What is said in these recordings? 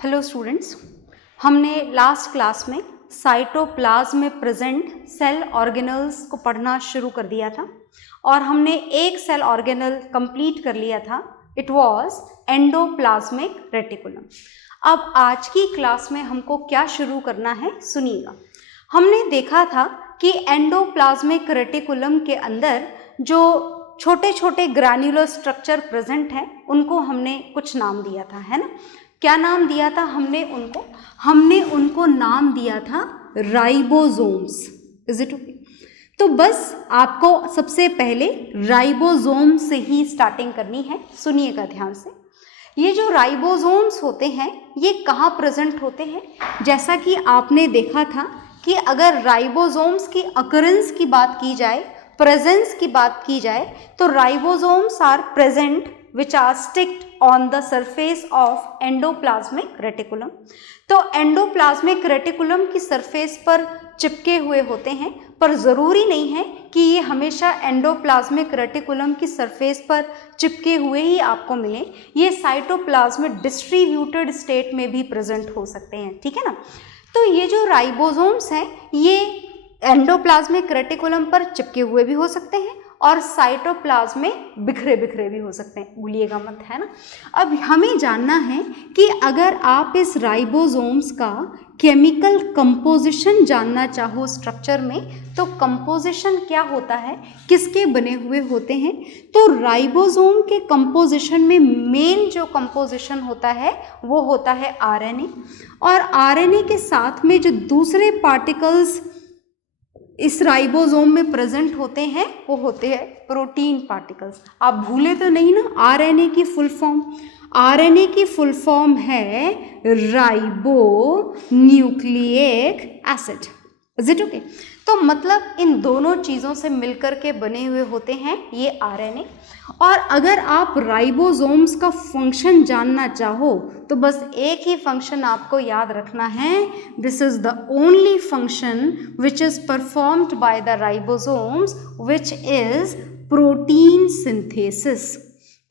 Hello students, हमने last class में cytoplasm में प्रेजेंट सेल ऑर्गेनल्स को पढ़ना शुरू कर दिया था और हमने एक सेल ऑर्गेनल कंप्लीट कर लिया था। It was endoplasmic reticulum. अब आज की क्लास में हमको क्या शुरू करना है, सुनिएगा। हमने देखा था कि एंडोप्लाज्मिक रेटिकुलम के अंदर जो छोटे छोटे ग्रैन्युलर स्ट्रक्चर प्रेजेंट हैं उनको हमने कुछ नाम दिया था, है ना। क्या नाम दिया था हमने उनको नाम दिया था राइबोसोम्स। Is it okay? तो बस आपको सबसे पहले राइबोसोम से ही स्टार्टिंग करनी है। सुनिएगा ध्यान से। ये जो राइबोसोम्स होते हैं ये कहाँ प्रेजेंट होते हैं? जैसा कि आपने देखा था कि अगर राइबोसोम्स की अकरेंस की बात की जाए, प्रेजेंस की बात की जाए, तो ribosomes are present which are sticked on the surface of endoplasmic reticulum। तो एंडोप्लाज्मिक रेटिकुलम की सरफेस पर चिपके हुए होते हैं, पर ज़रूरी नहीं है कि ये हमेशा एंडोप्लाज्मिक रेटिकुलम की सरफेस पर चिपके हुए ही आपको मिले। ये साइटोप्लाज्म में डिस्ट्रीब्यूटेड स्टेट में भी प्रेजेंट हो सकते हैं, ठीक है ना। तो ये जो राइबोसोम्स हैं ये एंडोप्लाज्मिक रेटिकुलम पर चिपके हुए भी हो सकते हैं और साइटोप्लाज्म में बिखरे बिखरे भी हो सकते हैं, भूलिएगा मत, है ना। अब हमें जानना है कि अगर आप इस राइबोसोम्स का केमिकल कंपोजिशन जानना चाहो स्ट्रक्चर में, तो कंपोजिशन क्या होता है, किसके बने हुए होते हैं। तो राइबोसोम के कंपोजिशन में मेन जो कंपोजिशन होता है वो होता है आरएनए, और आरएनए के साथ में जो दूसरे पार्टिकल्स इस राइबोसोम में प्रेजेंट होते हैं वो होते हैं प्रोटीन पार्टिकल्स। आप भूले तो नहीं ना आरएनए की फुल फॉर्म? आरएनए की फुल फॉर्म है ribo nucleic acid. Is it okay? तो मतलब इन दोनों चीज़ों से मिलकर के बने हुए होते हैं ये आरएनए। और अगर आप राइबोसोम्स का फंक्शन जानना चाहो तो बस एक ही फंक्शन आपको याद रखना है। This is the only function which is performed by the ribosomes which is protein synthesis.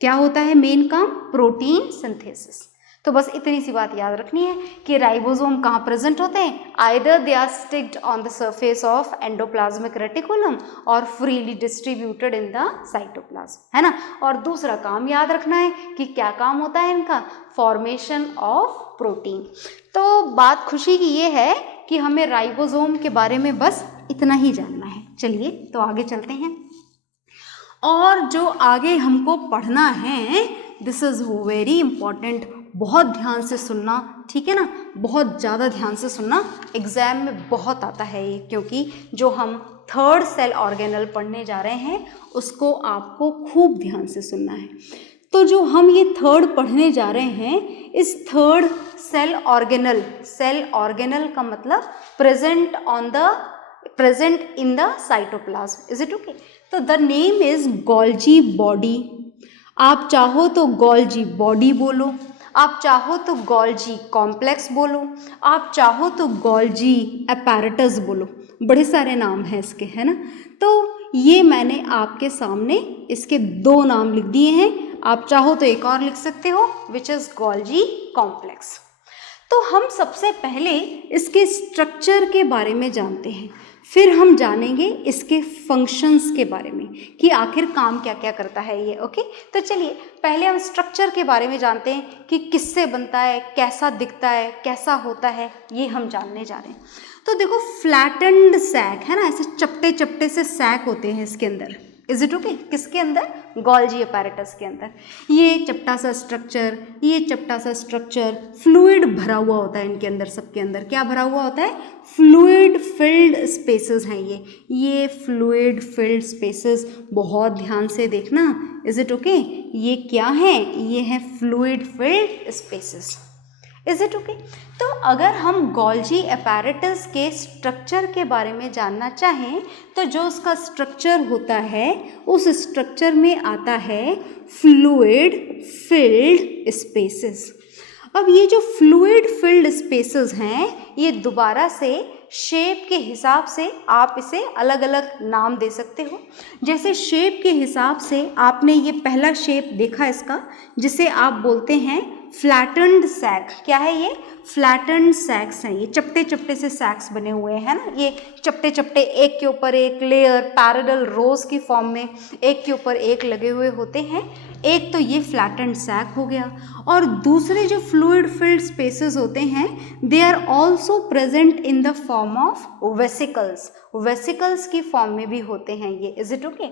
क्या होता है मेन काम? Protein synthesis. तो बस इतनी सी बात याद रखनी है कि राइबोसोम कहाँ प्रेजेंट होते हैं। Either they are sticked on the surface of endoplasmic reticulum और freely distributed in the cytoplasm, है ना। और दूसरा काम याद रखना है कि क्या काम होता है इनका? Formation of protein. तो बात खुशी की ये है कि हमें राइबोसोम के बारे में बस इतना ही जानना है। चलिए तो आगे चलते हैं, और जो आगे हमको पढ़ना है दिस इज वेरी इंपॉर्टेंट। बहुत ध्यान से सुनना, ठीक है ना, बहुत ज़्यादा ध्यान से सुनना। एग्जाम में बहुत आता है ये, क्योंकि जो हम थर्ड सेल ऑर्गेनल पढ़ने जा रहे हैं उसको आपको खूब ध्यान से सुनना है। तो जो हम ये थर्ड पढ़ने जा रहे हैं, इस थर्ड सेल ऑर्गेनल का मतलब present in the cytoplasm. Is it okay? तो the name is Golgi body. आप चाहो तो गोल्जी बॉडी बोलो, आप चाहो तो गोल्जी कॉम्प्लेक्स बोलो, आप चाहो तो गोल्जी अपैरेटस बोलो, बड़े सारे नाम हैं इसके, है ना। तो ये मैंने आपके सामने इसके दो नाम लिख दिए हैं। आप चाहो तो एक और लिख सकते हो विच इज गोल्जी कॉम्प्लेक्स। तो हम सबसे पहले इसके स्ट्रक्चर के बारे में जानते हैं, फिर हम जानेंगे इसके फंक्शंस के बारे में कि आखिर काम क्या क्या करता है ये। ओके, तो चलिए पहले हम स्ट्रक्चर के बारे में जानते हैं कि किससे बनता है, कैसा दिखता है, कैसा होता है, ये हम जानने जा रहे हैं। तो देखो फ्लैटेंड सैक है ना, ऐसे चपटे चपटे से सैक होते हैं इसके अंदर। Is it okay? किसके अंदर? गोल्जी अपैरेटस के अंदर। ये चपटा सा स्ट्रक्चर फ्लूइड भरा हुआ होता है इनके अंदर। सबके अंदर क्या भरा हुआ होता है? फ्लूइड फिल्ड स्पेसेस हैं ये फ्लूइड फिल्ड स्पेसेस। बहुत ध्यान से देखना। Is it okay? ये क्या है? ये है fluid filled spaces. Is it okay? तो अगर हम गोल्जी अपैरेटस के स्ट्रक्चर के बारे में जानना चाहें तो जो उसका स्ट्रक्चर होता है उस स्ट्रक्चर में आता है फ्लूइड फिल्ड स्पेसेस। अब ये जो फ्लूइड फिल्ड स्पेसेस हैं ये दोबारा से शेप के हिसाब से आप इसे अलग अलग नाम दे सकते हो। जैसे शेप के हिसाब से आपने ये पहला शेप देखा इसका, जिसे आप बोलते हैं फ्लैटेंड सैक। क्या है ये? फ्लैटेंड सैक्स हैं, ये चपटे चपटे से सैक्स बने हुए हैं ना, ये चपटे चपटे एक के ऊपर एक लेयर पैरेलल रोज की फॉर्म में एक के ऊपर एक लगे हुए होते हैं। एक तो ये फ्लैटेंड सैक हो गया, और दूसरे जो फ्लूइड फिल्ड स्पेसेस होते हैं they are also present in the form of vesicles. Vesicles की फॉर्म में भी होते हैं ये। Is it okay?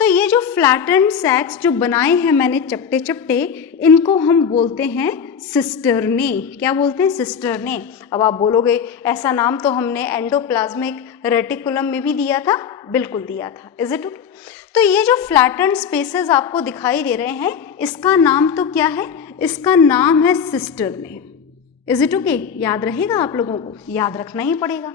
तो ये जो फ्लैटेंड सैक्स जो बनाए हैं मैंने चपटे चपटे, इनको हम बोलते हैं सिस्टर्ने। क्या बोलते हैं? सिस्टर्ने। अब आप बोलोगे ऐसा नाम तो हमने एंडोप्लाज्मिक रेटिकुलम में भी दिया था। बिल्कुल दिया था। Is it okay? तो ये जो फ्लैटेंड स्पेसेस आपको दिखाई दे रहे हैं, इसका नाम तो क्या है? इसका नाम है सिस्टर्ने। Is it okay? याद रहेगा आप लोगों को? याद रखना ही पड़ेगा।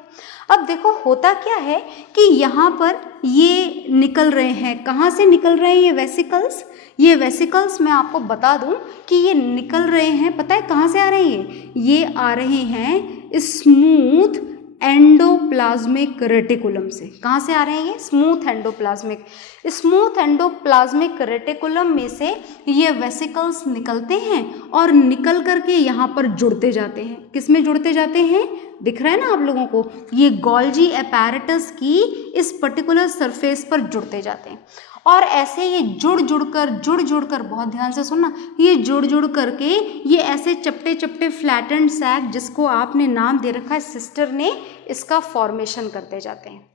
अब देखो होता क्या है कि यहाँ पर ये निकल रहे हैं, कहाँ से निकल रहे हैं ये वेसिकल्स? ये वेसिकल्स मैं आपको बता दूं कि ये निकल रहे हैं, पता है कहाँ से आ रहे हैं? ये आ रहे हैं स्मूथ एंडोप्लाज्मिक रेटिकुलम से। कहाँ से आ रहे हैं ये? Smooth endoplasmic. Smooth endoplasmic reticulum में से ये वेसिकल्स निकलते हैं और निकल करके यहाँ पर जुड़ते जाते हैं। किस में जुड़ते जाते हैं? दिख रहा है ना आप लोगों को? ये गोल्जी अपैरेटस की इस पर्टिकुलर सरफेस पर जुड़ते जाते हैं, और ऐसे ये जुड़ जुड़कर बहुत ध्यान से सुनना, ये जुड़ करके ये ऐसे चपटे चपटे फ्लैटेंड सैक, जिसको आपने नाम दे रखा है सिस्टर्ने, इसका फॉर्मेशन करते जाते हैं।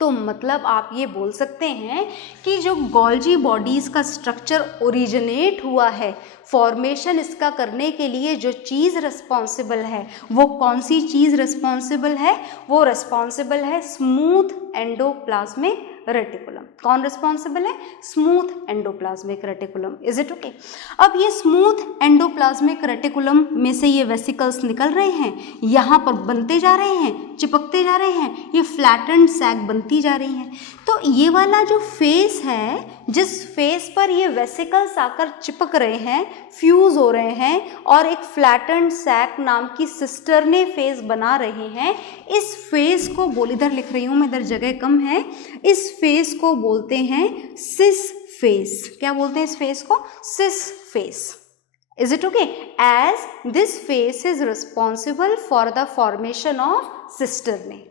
तो मतलब आप ये बोल सकते हैं कि जो गोल्जी बॉडीज़ का स्ट्रक्चर ओरिजिनेट हुआ है, फॉर्मेशन इसका करने के लिए जो चीज़ रिस्पॉन्सिबल है, वो कौन सी चीज़ रिस्पॉन्सिबल है? वो रिस्पॉन्सिबल है स्मूथ एंडोप्लाज्मिक रेटिकुलम। कौन रिस्पॉन्सिबल है? Smooth endoplasmic reticulum. Is it okay? अब ये स्मूथ एंडोप्लाज्मिक रेटिकुलम में से ये वेसिकल्स निकल रहे हैं, यहाँ पर बनते जा रहे हैं, चिपकते जा रहे हैं, ये फ्लैटेंड सैक बनती जा रही हैं। तो ये वाला जो फेस है, जिस फेस पर ये वेसिकल्स आकर चिपक रहे हैं, फ्यूज हो रहे हैं और एक फ्लैटेंड सैक नाम की सिस्टर्ने फेस बना रहे हैं, इस फेस को बोल, इधर लिख रही हूँ मैं, इधर जगह कम है, इस फेस को बोलते हैं सिस फेस। क्या बोलते हैं इस फेस को? Cis face. Is it okay? As this phase is responsible for the formation of cisternae.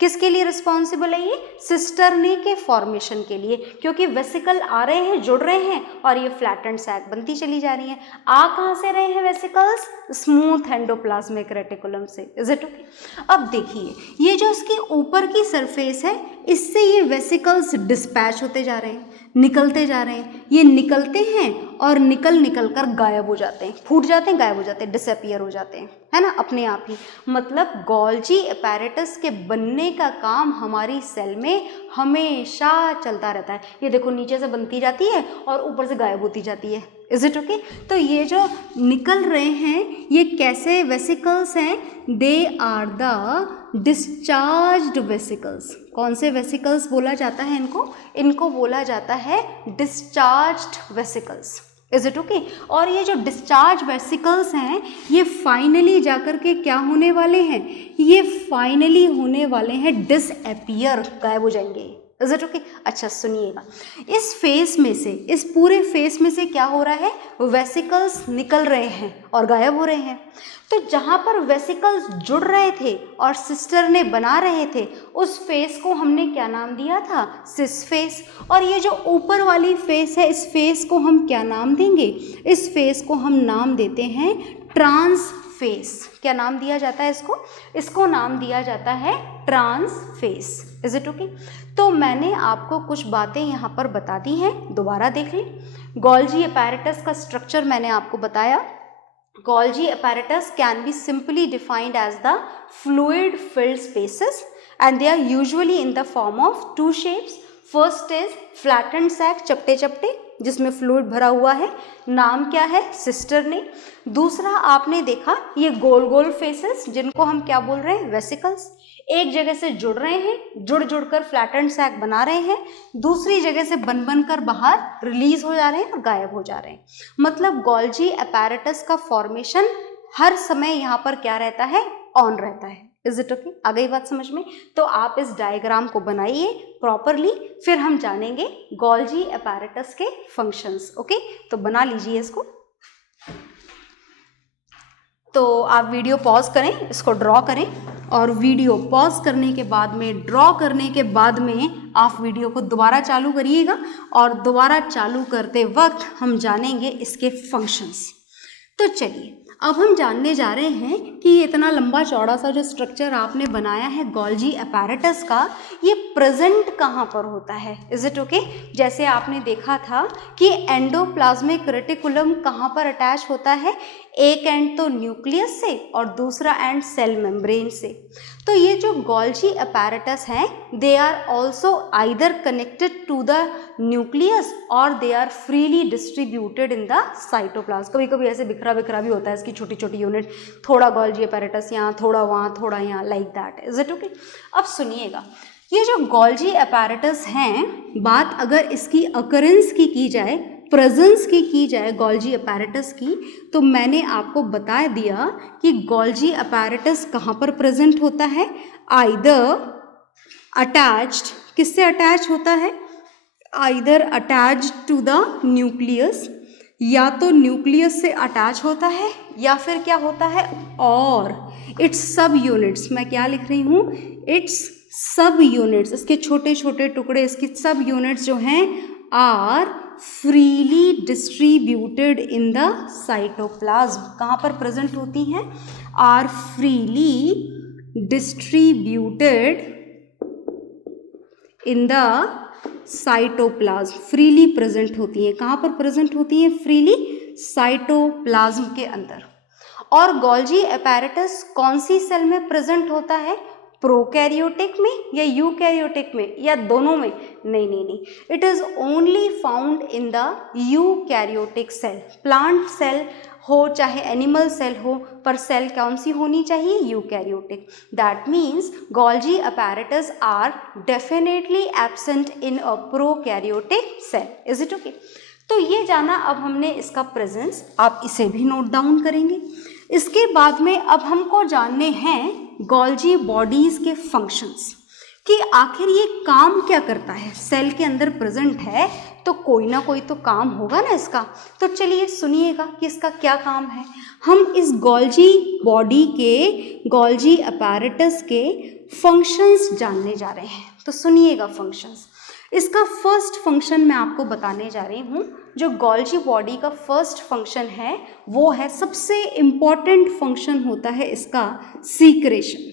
किसके लिए रिस्पॉन्सिबल है ये? सिस्टर्ने के फॉर्मेशन के लिए, क्योंकि वेसिकल आ रहे हैं, जुड़ रहे हैं और ये फ्लैटेंड सैक बनती चली जा रही है। आ कहाँ से रहे हैं वेसिकल्स? स्मूथ एंडोप्लाज्मिक रेटिकुलम से। Is it okay? अब देखिए ये जो इसकी ऊपर की सरफेस है, इससे ये वेसिकल्स डिस्पैच होते जा रहे हैं, निकलते जा रहे हैं। ये निकलते हैं और निकल कर गायब हो जाते हैं, फूट जाते हैं, गायब हो जाते हैं, डिसअपियर हो जाते हैं, है ना, अपने आप ही। मतलब गोल्जी अपैरेटस के बनने का काम हमारी सेल में हमेशा चलता रहता है। ये देखो नीचे से बनती जाती है और ऊपर से गायब होती जाती है। Is it okay? तो ये जो निकल रहे हैं ये कैसे वेसिकल्स हैं? They are the discharged vesicles. कौन से वेसिकल्स बोला जाता है इनको? इनको बोला जाता है discharged vesicles. Is it okay? और ये जो डिस्चार्ज वेसिकल्स हैं ये फाइनली जाकर के क्या होने वाले हैं? ये फाइनली होने वाले हैं डिसअपियर, गायब हो जाएंगे। Is it okay? अच्छा सुनिएगा, इस फेस में से, इस पूरे फेस में से क्या हो रहा है? वेसिकल्स निकल रहे हैं और गायब हो रहे हैं। तो जहाँ पर वेसिकल्स जुड़ रहे थे और सिस्टर्ने बना रहे थे, उस फेस को हमने क्या नाम दिया था? Cis face. और ये जो ऊपर वाली फेस है, इस फेस को हम क्या नाम देंगे? इस फेस को हम नाम देते हैं ट्रांस फेस। क्या नाम दिया जाता है इसको? इसको नाम दिया जाता है trans face. Is it okay? तो मैंने आपको कुछ बातें यहाँ पर बता दी हैं, दोबारा देख लें। गोल्जी अपैरेटस का स्ट्रक्चर मैंने आपको बताया। Golgi apparatus can be simply defined as the fluid filled spaces and they are usually in the form of two shapes. First is flattened sac, चपटे चपटे जिसमें फ्लूइड भरा हुआ है, नाम क्या है? सिस्टर्ने। दूसरा आपने देखा ये गोल गोल फेसेस, जिनको हम क्या बोल रहे हैं? वेसिकल्स। एक जगह से जुड़ रहे हैं, जुड़ कर फ्लैटेंड सैक बना रहे हैं, दूसरी जगह से बन कर बाहर रिलीज हो जा रहे हैं और गायब हो जा रहे हैं। मतलब गोल्जी अपैरेटस का फॉर्मेशन हर समय यहाँ पर क्या रहता है? ऑन रहता है। Is it okay? आ गई बात समझ में? तो आप इस डायग्राम को बनाइए प्रॉपरली, फिर हम जानेंगे गोल्जी अपैरेटस के फंक्शंस। ओके, तो बना लीजिए इसको। तो आप वीडियो पॉज करें, इसको ड्रॉ करें, और वीडियो पॉज करने के बाद में, ड्रॉ करने के बाद में आप वीडियो को दोबारा चालू करिएगा, और दोबारा चालू करते वक्त हम जानेंगे इसके फंक्शंस। तो चलिए अब हम जानने जा रहे हैं कि ये इतना लंबा चौड़ा सा जो स्ट्रक्चर आपने बनाया है गोल्जी अपैरेटस का, ये प्रेजेंट कहाँ पर होता है। Is it okay? जैसे आपने देखा था कि एंडोप्लाज्मिक रेटिकुलम कहाँ पर अटैच होता है, एक एंड तो न्यूक्लियस से और दूसरा एंड सेल मेम्ब्रेन से। तो ये जो गोल्जी अपैरेटस हैं, they are also either connected to the nucleus और they are freely distributed in the cytoplasm. कभी कभी ऐसे बिखरा बिखरा भी होता है इसकी छोटी छोटी यूनिट, थोड़ा गोल्जी अपैरेटस यहाँ, थोड़ा वहाँ, थोड़ा यहाँ, like that. Is it okay? अब सुनिएगा, ये जो गोल्जी अपैरेटस हैं, बात अगर इसकी अकरेंस की जाए, प्रेजेंस की जाए गोल्जी अपैरेटस की, तो मैंने आपको बता दिया कि गोल्जी अपैरेटस कहाँ पर प्रेजेंट होता है। आइदर अटैच्ड, किससे अटैच होता है, either attached to the nucleus, या तो न्यूक्लियस से अटैच होता है, या फिर क्या होता है, और इट्स सब यूनिट्स, मैं क्या लिख रही हूँ, इट्स सब यूनिट्स, इसके छोटे छोटे टुकड़े, इसकी सब यूनिट्स जो हैं are freely distributed in the cytoplasm. कहाँ पर प्रेजेंट होती हैं, are freely distributed in the cytoplasm. Freely present होती है, कहाँ पर प्रेजेंट होती है, फ्रीली साइटोप्लाज्म के अंदर। और गोल्जी अपैरेटस कौन सी सेल में प्रेजेंट होता है, प्रोकैरियोटिक में या यूकैरियोटिक में या दोनों में? नहीं नहीं नहीं, it is only found in the eukaryotic cell. Plant cell हो चाहे एनिमल सेल हो, पर सेल कौन सी होनी चाहिए, eukaryotic. That means Golgi apparatus are definitely absent in a prokaryotic cell. Is it okay? तो ये जाना अब हमने इसका प्रेजेंस, आप इसे भी नोट डाउन करेंगे। इसके बाद में अब हमको जानने हैं गोल्जी बॉडीज के फंक्शंस, कि आखिर ये काम क्या करता है। सेल के अंदर प्रेजेंट है तो कोई ना कोई तो काम होगा ना इसका। तो चलिए सुनिएगा कि इसका क्या काम है। हम इस गोल्जी बॉडी के, गोल्जी अपैरेटस के फंक्शंस जानने जा रहे हैं। तो सुनिएगा फंक्शंस। इसका फर्स्ट फंक्शन मैं आपको बताने जा रही हूँ। जो गोल्जी बॉडी का फर्स्ट फंक्शन है वो है, सबसे इम्पॉर्टेंट फंक्शन होता है इसका सीक्रेशन,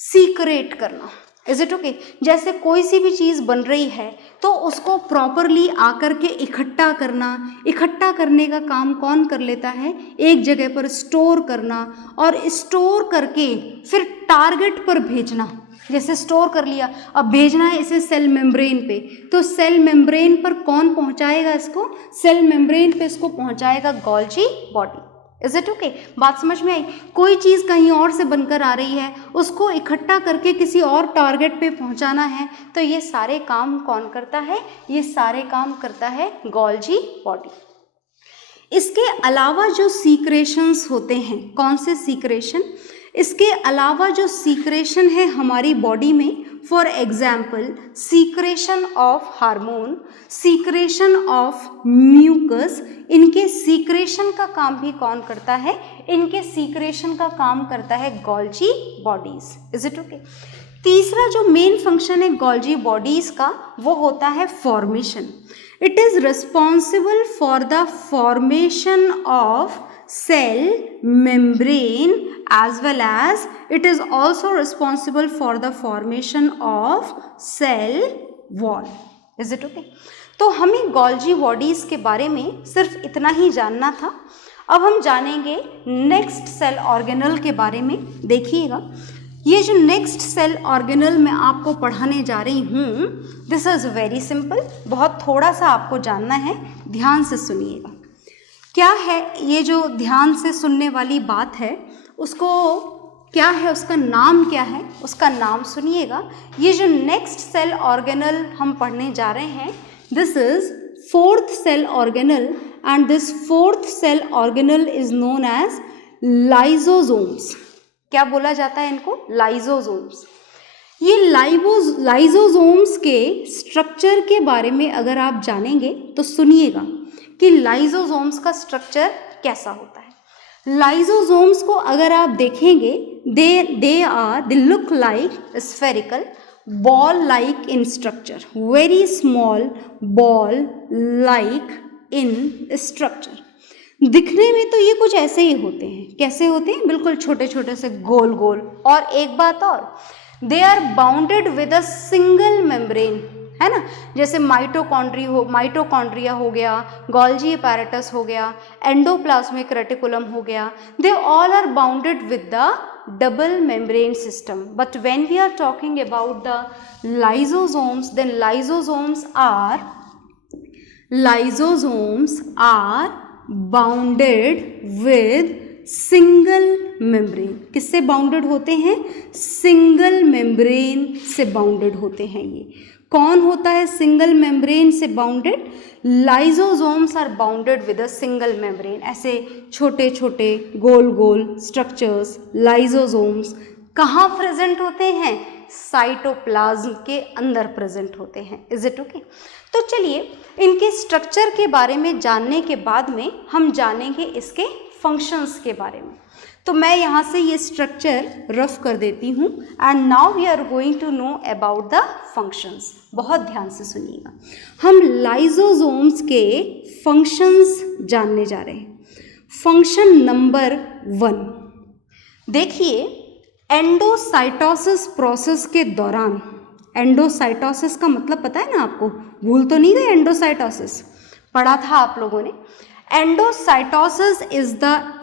सीक्रेट करना। Is it okay? जैसे कोई सी भी चीज़ बन रही है तो उसको प्रॉपरली आकर के इकट्ठा करना, इकट्ठा करने का काम कौन कर लेता है, एक जगह पर स्टोर करना, और स्टोर करके फिर टारगेट पर भेजना। जैसे स्टोर कर लिया, अब भेजना है इसे सेल मेम्ब्रेन पे, तो सेल मेम्ब्रेन पर कौन पहुंचाएगा इसको, सेल मेम्ब्रेन पे इसको पहुंचाएगा Golgi body. Is it okay? बात समझ में आई? कोई चीज़ कहीं और से बनकर आ रही है, उसको इकट्ठा करके किसी और टारगेट पे पहुंचाना है, तो ये सारे काम कौन करता है, ये सारे काम करता है गोल्जी बॉडी। इसके अलावा जो सीक्रेशंस होते हैं, कौन से सीक्रेशन, इसके अलावा जो सीक्रेशन है हमारी बॉडी में, for example secretion of hormone, secretion of mucus, इनके सीक्रेशन का काम भी कौन करता है, इनके सीक्रेशन का काम करता है Golgi bodies. Is it okay? तीसरा जो मेन फंक्शन है गोल्जी बॉडीज का वो होता है formation. It is responsible for the formation of cell membrane as well as it is also responsible for the formation of cell wall. Is it okay? तो हमें Golgi bodies के बारे में सिर्फ इतना ही जानना था। अब हम जानेंगे नेक्स्ट सेल ऑर्गेनल के बारे में। देखिएगा, ये जो नेक्स्ट सेल ऑर्गेनल मैं आपको पढ़ाने जा रही हूँ, दिस इज वेरी सिंपल, बहुत थोड़ा सा आपको जानना है, ध्यान से सुनिएगा। क्या है ये जो ध्यान से सुनने वाली बात है, उसको क्या है, उसका नाम क्या है, उसका नाम सुनिएगा। ये जो नेक्स्ट सेल ऑर्गेनल हम पढ़ने जा रहे हैं, this is fourth cell organelle and this fourth cell organelle is known as lysosomes. क्या बोला जाता है इनको, लाइजोसोम्स। ये लाइजोसोम्स के स्ट्रक्चर के बारे में अगर आप जानेंगे तो सुनिएगा कि लाइजोसोम्स का स्ट्रक्चर कैसा होता है। लाइजोसोम्स को अगर आप देखेंगे, they look like spherical ball like in structure, very small ball like in structure. दिखने में तो ये कुछ ऐसे ही होते हैं, कैसे होते हैं, बिल्कुल छोटे छोटे से गोल गोल। और एक बात और, they are bounded with a single membrane, है ना, जैसे माइटोकॉन्ड्रिया हो गया, गोल्जी अपैरेटस हो गया, एंडोप्लाज्मिक रेटिकुलम हो गया, they all are bounded with the double membrane system. But when we are talking about the lysosomes, then lysosomes are bounded with single membrane. किससे बाउंडेड होते हैं, सिंगल मेम्ब्रेन से bounded होते हैं। ये कौन होता है सिंगल मेम्ब्रेन से bounded, lysosomes are bounded with a single membrane. ऐसे छोटे छोटे गोल गोल स्ट्रक्चर्स लाइजोसोम्स कहाँ प्रेजेंट होते हैं, साइटोप्लाज्म के अंदर प्रेजेंट होते हैं। Is it okay? तो चलिए इनके स्ट्रक्चर के बारे में जानने के बाद में हम जानेंगे इसके फंक्शंस के बारे में। तो मैं यहाँ से ये स्ट्रक्चर रफ कर देती हूँ and now we are going to know about the functions. बहुत ध्यान से सुनिएगा, हम लाइजोसोम्स के फंक्शंस जानने जा रहे हैं। फंक्शन नंबर 1, देखिए एंडोसाइटोसिस प्रोसेस के दौरान, एंडोसाइटोसिस का मतलब पता है ना आपको, भूल तो नहीं गए, एंडोसाइटोसिस पढ़ा था आप लोगों ने। Endocytosis is the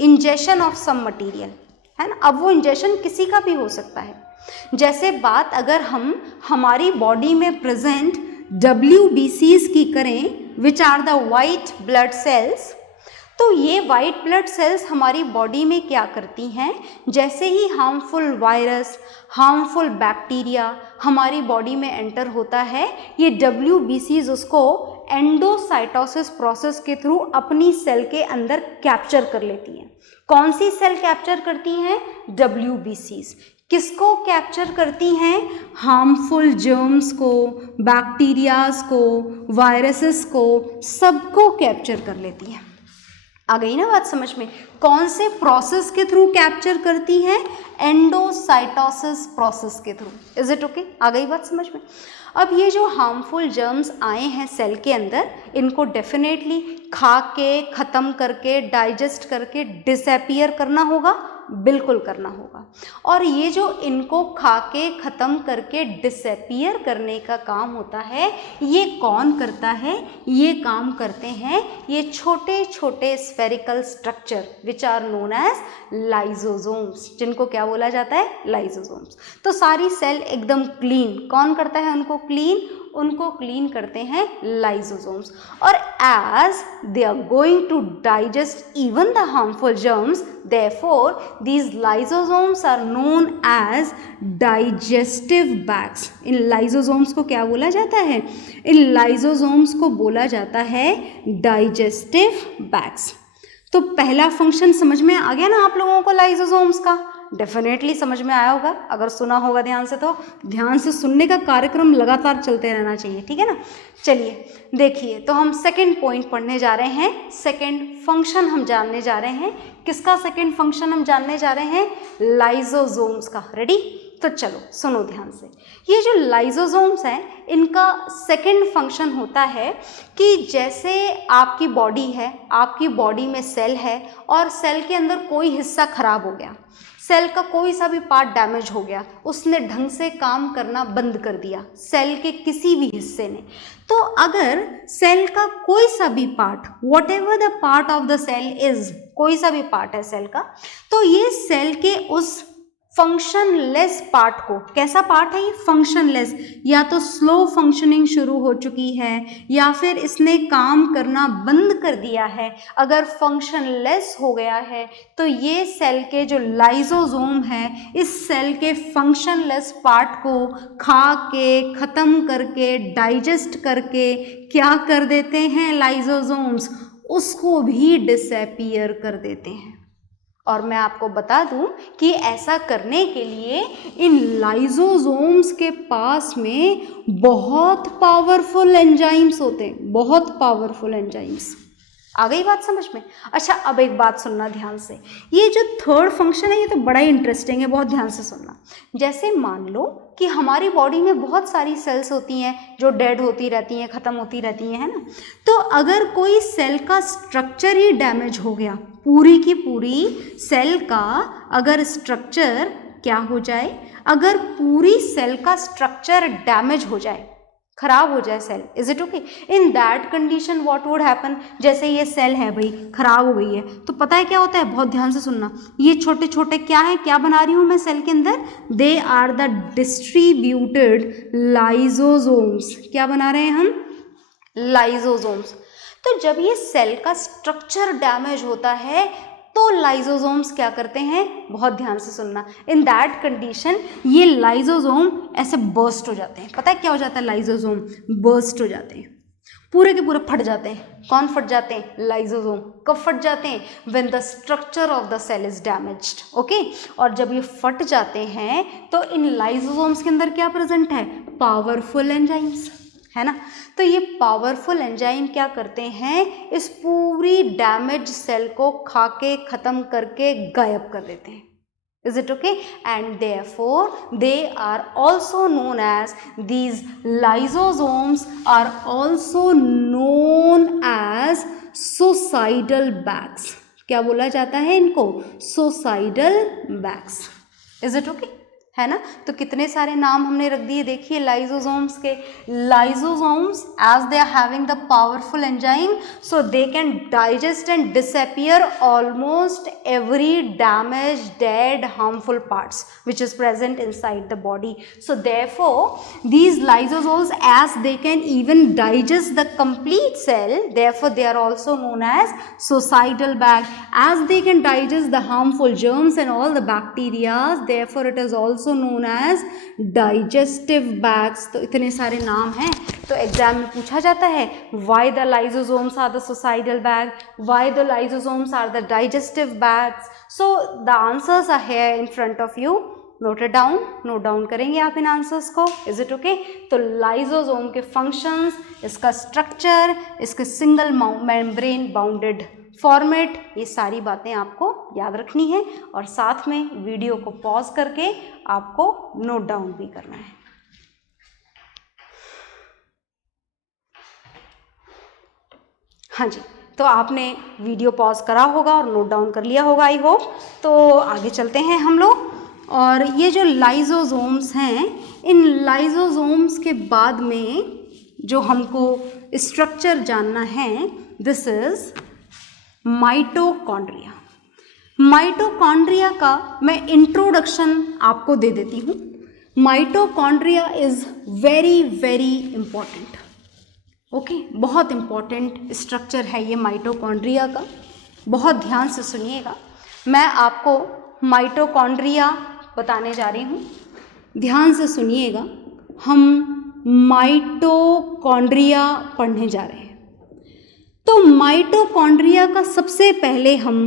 ingestion of some material, है ना। अब वो इंजेशन किसी का भी हो सकता है। जैसे बात अगर हम हमारी बॉडी में प्रेजेंट WBCs की करें, which are the white blood cells, तो ये वाइट ब्लड सेल्स हमारी बॉडी में क्या करती हैं, जैसे ही हार्मफुल वायरस, हार्मफुल बैक्टीरिया हमारी बॉडी में एंटर होता है, ये WBCs उसको एंडोसाइटोसिस प्रोसेस के थ्रू अपनी सेल के अंदर कैप्चर कर लेती हैं। कौन सी सेल कैप्चर करती हैं, WBCs। किसको कैप्चर करती हैं, हार्मफुल जर्म्स को, बैक्टीरियाज को, वायरसेस को, सबको कैप्चर कर लेती हैं। आ गई ना बात समझ में? कौन से प्रोसेस के थ्रू कैप्चर करती हैं, एंडोसाइटोसिस प्रोसेस के थ्रू। Is it okay? आ गई बात समझ में? अब ये जो हार्मफुल जर्म्स आए हैं सेल के अंदर, इनको डेफिनेटली खा के, ख़त्म करके, डाइजेस्ट करके डिसअपीयर करना होगा, बिल्कुल करना होगा। और ये जो इनको खा के ख़त्म करके डिसअपीयर करने का काम होता है, ये कौन करता है, ये काम करते हैं ये छोटे छोटे spherical structure which are known as lysosomes, जिनको क्या बोला जाता है, लाइजोसोम्स। तो सारी सेल एकदम क्लीन, कौन करता है उनको क्लीन, उनको क्लीन करते हैं लाइजोसोम्स। और as they are going to digest even the harmful germs, therefore these lysosomes are known as digestive bags। इन लाइजोसोम्स को क्या बोला जाता है, इन लाइजोसोम्स को बोला जाता है डाइजेस्टिव बैग्स। तो पहला फंक्शन समझ में आ गया ना आप लोगों को लाइजोसोम्स का, डेफिनेटली समझ में आया होगा। अगर सुना होगा ध्यान से, तो ध्यान से सुनने का कार्यक्रम लगातार चलते रहना चाहिए, ठीक है ना। चलिए देखिए, तो हम सेकंड पॉइंट पढ़ने जा रहे हैं, सेकंड फंक्शन हम जानने जा रहे हैं। किसका सेकंड फंक्शन हम जानने जा रहे हैं, लाइजोसोम्स का। रेडी? तो चलो सुनो ध्यान से। ये जो लाइजोसोम्स हैं, इनका सेकंड फंक्शन होता है कि जैसे आपकी बॉडी है, आपकी बॉडी में सेल है और सेल के अंदर कोई हिस्सा खराब हो गया, सेल का कोई सा भी पार्ट डैमेज हो गया, उसने ढंग से काम करना बंद कर दिया सेल के किसी भी हिस्से ने, तो अगर सेल का कोई सा भी part, whatever the part of the cell is, कोई सा भी पार्ट है सेल का, तो ये सेल के उस फंक्शनलेस पार्ट को, कैसा पार्ट है ये, फंक्शनलेस, या तो स्लो फंक्शनिंग शुरू हो चुकी है या फिर इसने काम करना बंद कर दिया है, अगर फंक्शनलेस हो गया है तो ये सेल के जो लाइजोसोम है, इस सेल के फंक्शनलेस पार्ट को खा के, ख़त्म करके, डाइजेस्ट करके क्या कर देते हैं लाइजोसोम्स, उसको भी डिसअपीयर कर देते हैं। और मैं आपको बता दूं कि ऐसा करने के लिए इन लाइजोसोम्स के पास में बहुत पावरफुल एंजाइम्स होते हैं, बहुत पावरफुल एंजाइम्स। आ गई बात समझ में? अच्छा, अब एक बात सुनना ध्यान से, ये जो थर्ड फंक्शन है ये तो बड़ा ही इंटरेस्टिंग है, बहुत ध्यान से सुनना। जैसे मान लो कि हमारी बॉडी में बहुत सारी सेल्स होती हैं जो डेड होती रहती हैं, ख़त्म होती रहती हैं, है ना। तो अगर कोई सेल का स्ट्रक्चर ही डैमेज हो गया, पूरी की पूरी सेल का अगर स्ट्रक्चर क्या हो जाए, अगर पूरी सेल का स्ट्रक्चर डैमेज हो जाए, खराब हो जाए cell, is it okay? In that condition what would happen? जैसे ये सेल है भाई, खराब हो गई है, तो पता है क्या होता है? बहुत ध्यान से सुनना। ये छोटे छोटे क्या है, क्या बना रही हूँ मैं सेल के अंदर? They are the distributed lysosomes. क्या बना रहे हैं हम? लाइजोसोम्स। तो जब ये सेल का स्ट्रक्चर डैमेज होता है तो लाइजोसोम्स क्या करते हैं? बहुत ध्यान से सुनना। इन दैट कंडीशन ये लाइजोसोम ऐसे बर्स्ट हो जाते हैं। पता है क्या हो जाता है? लाइजोसोम बर्स्ट हो जाते हैं, पूरे के पूरे फट जाते हैं। कौन फट जाते हैं? लाइजोसोम। कब फट जाते हैं? When the structure of the cell is damaged, okay. और जब ये फट जाते हैं तो इन लाइजोसोम्स के अंदर क्या प्रेजेंट है? पावरफुल एंजाइम्स, है ना। तो ये पावरफुल एंजाइम क्या करते हैं? इस पूरी डैमेज सेल को खा के ख़त्म करके गायब कर देते हैं। Is it okay? And therefore they are also known as, these lysosomes are also known as suicidal bags. क्या बोला जाता है इनको? suicidal bags. Is it okay? है ना। तो कितने सारे नाम हमने रख दिए, देखिए लाइजोसोम्स के। Lysosomes as they are having the powerful enzyme, so they can digest and disappear almost every damage, dead, harmful parts which is present inside the body. So therefore these lysosomes, as they can even digest the complete cell, therefore they are also known as suicidal bag. As they can digest the harmful germs and all the bacteria, therefore it is also known as digestive bags. तो इतने सारे नाम हैं। तो exam में पूछा जाता है, why the lysosomes are the suicidal bag, why the lysosomes are the digestive bags. So the answers are here in front of you. Note it down, note down करेंगे आप इन आंसर्स को। Is it okay? तो lysosome के functions, इसका structure, इसके single membrane bounded format, ये सारी बातें आपको याद रखनी है और साथ में वीडियो को पॉज करके आपको नोट डाउन भी करना है। हाँ जी, तो आपने वीडियो पॉज करा होगा और नोट डाउन कर लिया होगा, आई होप। तो आगे चलते हैं हम लोग। और ये जो लाइजोसोम्स हैं, इन लाइजोसोम्स के बाद में जो हमको स्ट्रक्चर जानना है, दिस इज माइटोकॉन्ड्रिया। माइटोकॉन्ड्रिया का मैं इंट्रोडक्शन आपको दे देती हूँ। Mitochondria is very very important, okay, बहुत इंपॉर्टेंट स्ट्रक्चर है ये माइटोकॉन्ड्रिया का। बहुत ध्यान से सुनिएगा, मैं आपको माइटोकॉन्ड्रिया बताने जा रही हूँ, ध्यान से सुनिएगा। हम माइटोकॉन्ड्रिया पढ़ने जा रहे हैं। तो माइटोकॉन्ड्रिया का सबसे पहले हम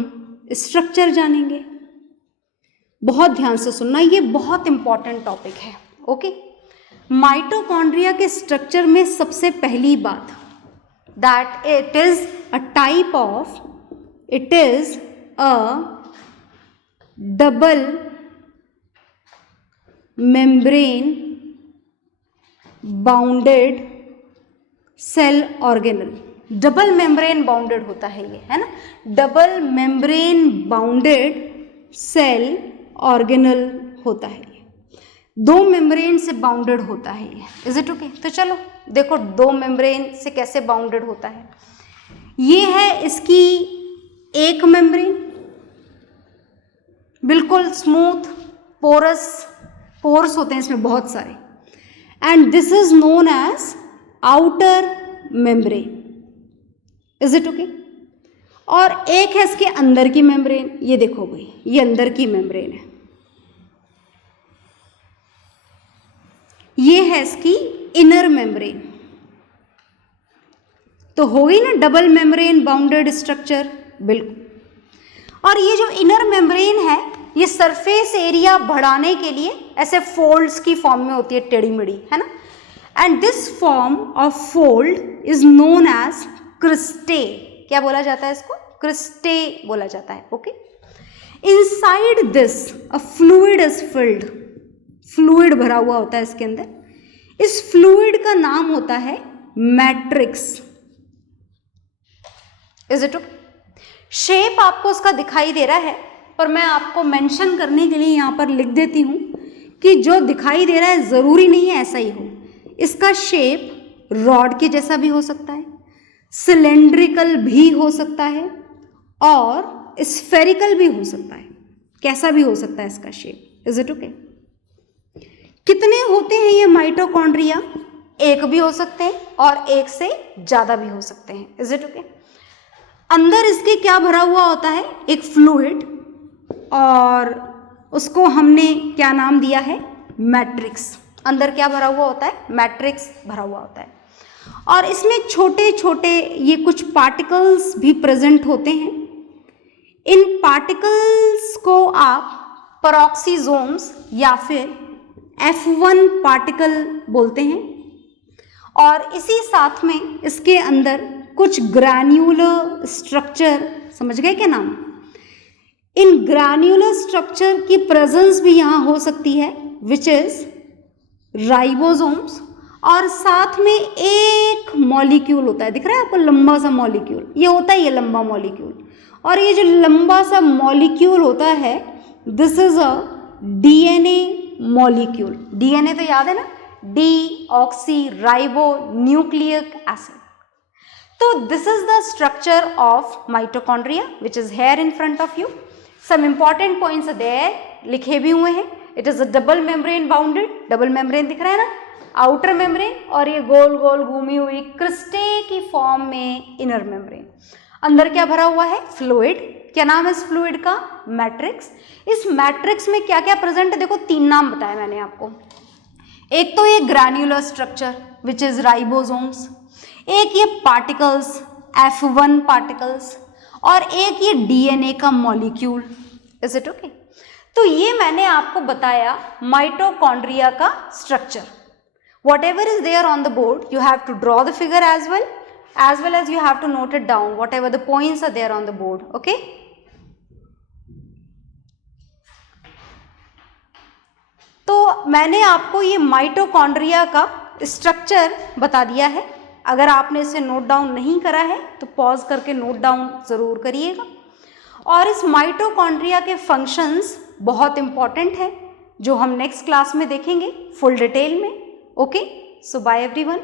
स्ट्रक्चर जानेंगे। बहुत ध्यान से सुनना, ये बहुत इंपॉर्टेंट टॉपिक है, ओके। माइटोकॉन्ड्रिया के स्ट्रक्चर में सबसे पहली बात, that it is a type of, it is a double membrane bounded cell organelle. Double membrane bounded होता है ये, है ना। Double membrane bounded cell organelle होता है ये, दो मेम्ब्रेन से बाउंडेड होता है ये। Is it okay? तो चलो देखो दो मेम्ब्रेन से कैसे बाउंडेड होता है। ये है इसकी एक मेम्ब्रेन, बिल्कुल स्मूथ, पोरस होते हैं इसमें बहुत सारे, and this is known as outer membrane. Is it okay? और एक है इसके अंदर की मेम्ब्रेन, ये देखो भाई, ये अंदर की मेम्ब्रेन है, ये है इसकी इनर मेम्ब्रेन। तो हो गई ना डबल मेम्ब्रेन बाउंडेड स्ट्रक्चर, बिल्कुल। और ये जो इनर मेम्ब्रेन है, ये सरफेस एरिया बढ़ाने के लिए ऐसे फोल्ड्स की फॉर्म में होती है, टेढ़ी मेढ़ी, है ना। And this form of fold is known as cristae. क्या बोला जाता है इसको? क्रिस्टे बोला जाता है। Okay, inside this a fluid is filled, fluid भरा हुआ होता है इसके अंदर। इस फ्लूइड का नाम होता है matrix. Is it okay? Shape आपको उसका दिखाई दे रहा है, पर मैं आपको मेंशन करने के लिए यहाँ पर लिख देती हूँ कि जो दिखाई दे रहा है ज़रूरी नहीं है ऐसा ही हो। इसका शेप रॉड के जैसा भी हो सकता है, सिलेंड्रिकल भी हो सकता है और स्फेरिकल भी हो सकता है, कैसा भी हो सकता है इसका शेप। Is it okay? कितने होते हैं ये माइटोकॉन्ड्रिया? एक भी हो सकते हैं और एक से ज़्यादा भी हो सकते हैं। Is it okay? अंदर इसके क्या भरा हुआ होता है? एक फ्लूइड, और उसको हमने क्या नाम दिया है? मैट्रिक्स। अंदर क्या भरा हुआ होता है? मैट्रिक्स भरा हुआ होता है। और इसमें छोटे छोटे ये कुछ पार्टिकल्स भी प्रेजेंट होते हैं। इन पार्टिकल्स को आप पेरोक्सीसोम्स या फिर F1 पार्टिकल बोलते हैं। और इसी साथ में इसके अंदर कुछ ग्रैन्युलर स्ट्रक्चर, समझ गए क्या नाम? इन ग्रैन्युलर स्ट्रक्चर की प्रेजेंस भी यहाँ हो सकती है, विच इज राइबोसोम्स। और साथ में एक मॉलिक्यूल होता है, दिख रहा है आपको? लंबा सा मॉलिक्यूल, ये होता है ये लंबा मॉलिक्यूल। और ये जो लंबा सा मॉलिक्यूल होता है, this is a DNA molecule. DNA तो याद है ना? D oxy ribo nucleic acid. तो this is the structure of mitochondria which is here in front of you. Some important points are there, लिखे भी हुए हैं। It is a double membrane bounded, double membrane दिख रहा है ना? Outer membrane, और ये गोल गोल घूमी हुई क्रिस्टे की फॉर्म में इनर मेम्ब्रेन। अंदर क्या भरा हुआ है? फ्लूइड। क्या नाम है इस फ्लूइड का? मैट्रिक्स। इस मैट्रिक्स में क्या क्या प्रेजेंट है? देखो, 3 नाम बताए मैंने आपको। एक तो ये granular structure which is ribosomes, एक ये पार्टिकल्स F1 पार्टिकल्स, और एक ये डीएनए का मॉलिक्यूल। Is it okay? तो ये मैंने आपको बताया माइटोकॉन्ड्रिया का structure. Whatever is there on the board, you have to draw the figure as well as you have to note it down, whatever the points are there on the board. Okay, तो मैंने आपको ये mitochondria का structure बता दिया है। अगर आपने इसे नोट डाउन नहीं करा है तो पॉज करके नोट डाउन ज़रूर करिएगा। और इस माइटोकॉन्ड्रिया के फंक्शंस बहुत इंपॉर्टेंट है, जो हम नेक्स्ट क्लास में देखेंगे फुल डिटेल में। ओके, सो बाय एवरीवन।